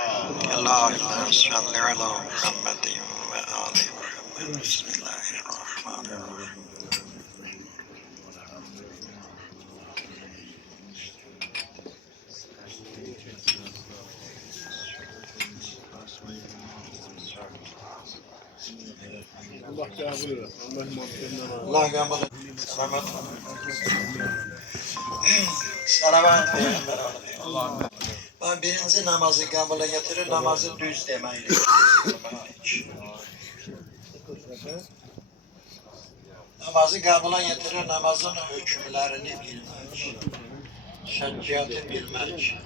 Allahümme salli ala Muhammedin ve ali Muhammed. Bismillahirrahmanirrahim. Allah kabul eder. Allah muhabbetinden alır. Allah kabul etsin. Selamet Salavat Peygamber aleyhi. Ben birinci namazı kabule getirir, namazı düz demeyli. Namazı kabule getirir, namazın hükümlerini bilmek. Şəcciyatı bilmek.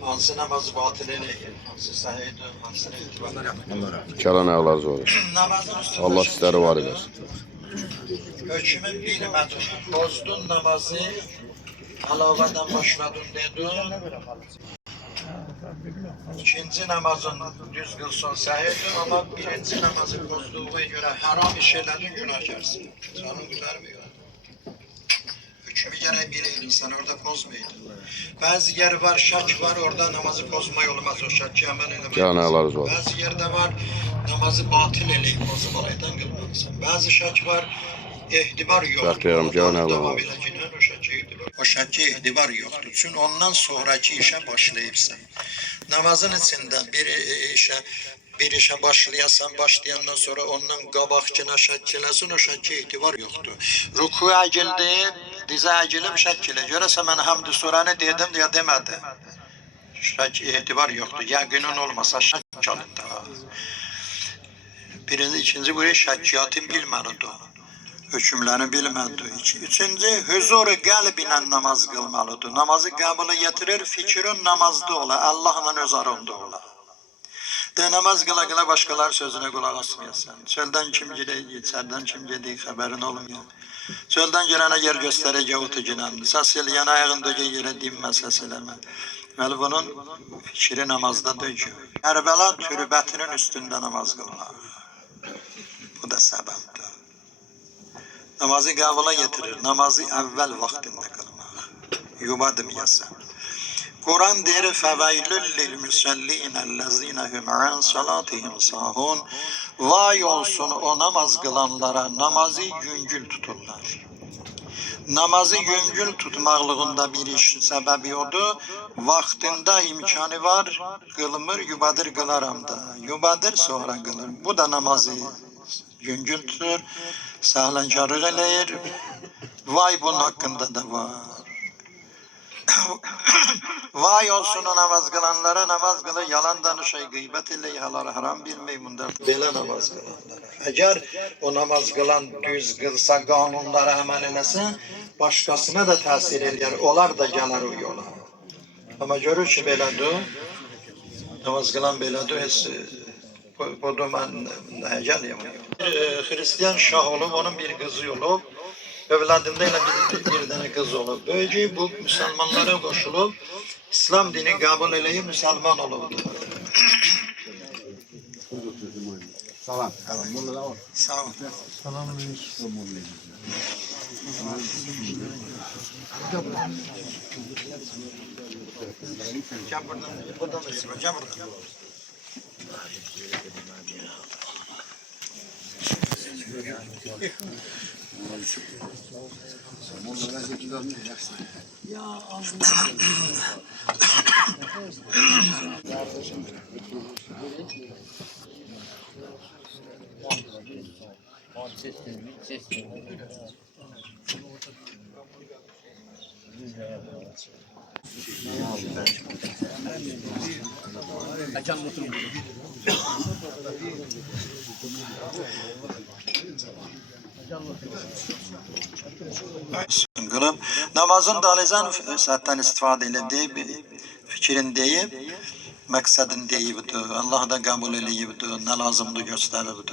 Hansı namazı batıl eləyir, hansı sahiydir, hansına itibarlar yapmak. Çalan ağlar olur. Namazın üstünde Allah sizleri var edersin. Hükmün bilmədir. Bozdun namazı, alavədən başladın dedin. İkinci namazın düz kılsın sahihdir ama birinci namazı bozduğu göre haram iş elədi günahkarsın. Canın gülermiyor. Hükmü gene bileydin sen orada bozmaydın. Bazı yer var şak var orada namazı bozmay olmaz o şakı hemen elemek. Çalan ağlar olur. Bazı yerde var namazı batıl eleyip bozup olaydan kılmalısın. Bazı şak var ihtibar yok. Bakıyorum Can ağlar. O şakı ihtibar yoktur. Çünkü ondan sonraki işe başlayıpsan. Namazın içinde bir işe başlayandan sonra ondan qabaqcına şəkkiləsin, o şəkki etibar yoxdur. Rukuya girdi, dizə girib şəkkilə. Görəsə mən hamdü suranı dedim ya demədi. Şək etibar yoxdur. Yəqinin olmasa şək alındı. Birinci, ikinci buraya şəkkiyatı bilməlidir. Hükümlerini bilməlidir. Üçüncü, huzuru qəlbinə namaz qılmalıdır. Namazı qəbula getirir, fikrin namazda ola, Allahla öz arında ola. De namaz kıla kıla başkalar sözüne kulak asmayasın. Çölden kim gidiyor, içeriden kim gidiyor haberin olmuyor. Çölden girene yer göstereceği utucunan. Sasil yan ayağındaki yere dinme sesileme. Ve bunun fikri namazda döküyor. Erbela türbetinin üstünde namaz kılmak. Bu da sebeptir. Namazı kabula getirir. Namazı evvel vaktinde kılmak. Yubadım yasan. Kur'an der feveylül lil musallin hum an salatihim sahun. Vay olsun o namaz kılanlara, namazı yüngül tuturlar. Namazı yüngül tutmaklığında bir iş sebebi odur. Vaktinde imkanı var, kılmır, yubadır kılaram da. Yubadır sonra kılır. Bu da namazı yüngül tutur, sahlancarlık eləyir. Vay bunun hakkında da var. Vay olsun o namaz kılanlara, namaz kılı yalan danışay, gıybet ile yahaları haram bilmeyi bunlar. Böyle namaz kılanlara. Eğer o namaz kılan düz kılsa, kanunlara hemen eləsin, başkasına da tesir eder. Onlar da gelir o yola. Ama görür ki belədir, namaz kılan belədir, bu duman neye geliyor? Hristiyan şah olup, onun bir kızı olup, evladında bir tane kız olup. Böylece bu Müslümanlara koşulup İslam dini kabul eleyip Müslüman olurdu. Salam. Sağ ol. Gel buradan da istiyor. Gel buradan. Ya Allah. Kılıp namazın dalizan zaten istifade edildiği bir fikrin deyip maksadın deyipdir. Allah da kabul ediyipdir. Ne lazımdı gösterirdi.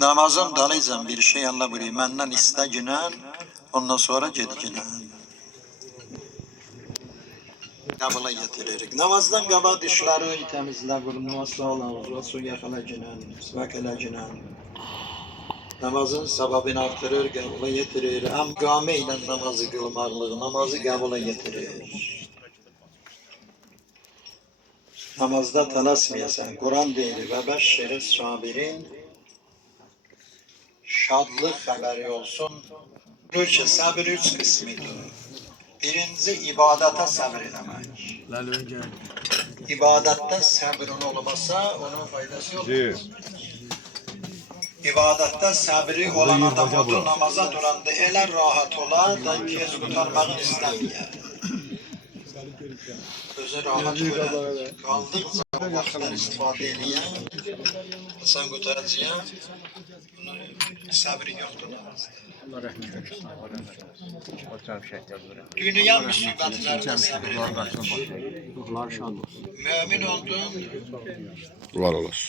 Namazın dalizan bir şey Allah buyuruyor. Menden iste günen, ondan sonra gedikinen. Kabula getiririk. Namazdan qabaq dişləri təmizlə, burnu sağlam, su yaxala günen, misvak elə günen. Namazın savabını artırır, kabula getirir. Hem qame ilə namazı qılmaqlığı, namazı kabula getirir. Namazda tələsməyəsən. Quran deyir və bəşşiri sabirin. Şadlıq xəbəri olsun. Diyor ki, səbir 3 qismidir. Birinci, ibadətə səbir eləmək. İbadətdə səbrin olmasa, onun faydası yoxdur. İbadətdə səbri olan adam odur, namaza duranda elə rahat olar da gez qutarmağı istəməyər. Özü rahat öyrənir. Qaldıqca o vaxtlar istifadə eləyən, sən qutaracaq, səbri yoxdur namazda. Dünya müsibətlərində səbir eləmək. Mümin oldun, Var olasın.